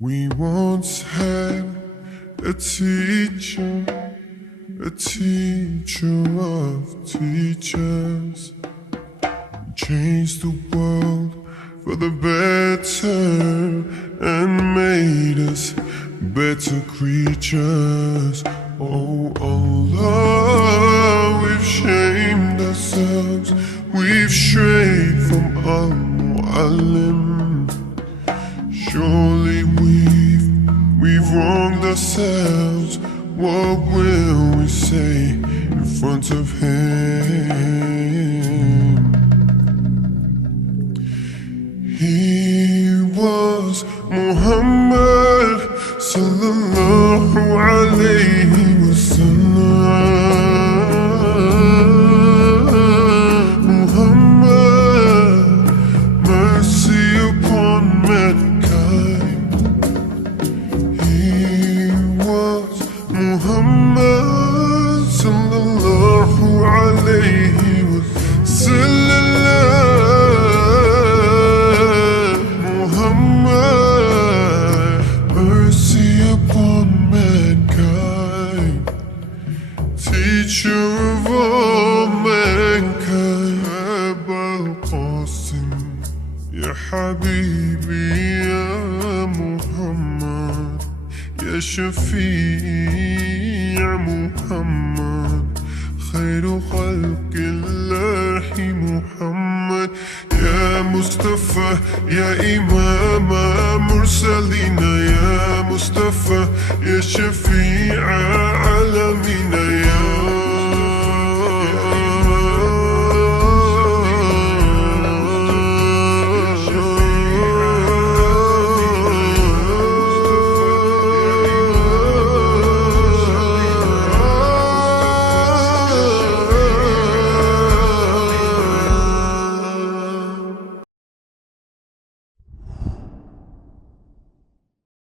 We once had a teacher of teachers, changed the world for the better and made us better creatures. Oh Allah, we've shamed ourselves, we've strayed from Al-Mu'allim. Surely we've wronged ourselves. What will we say in front of him? He was Muhammad sallallahu alayhi wa sallam. Muhammad, mercy upon mankind. He was Muhammad sallallahu alayhi wa sallam. Muhammad, mercy upon mankind, teacher of all mankind. Abul Qasim, ya Habibi, ya Muhammad, ya Shafi' Muhammad, khairu khalqillahi Muhammad, ya Mustafa, ya Imam Mursalina, ya Mustafa, ya Shafi' Alamina,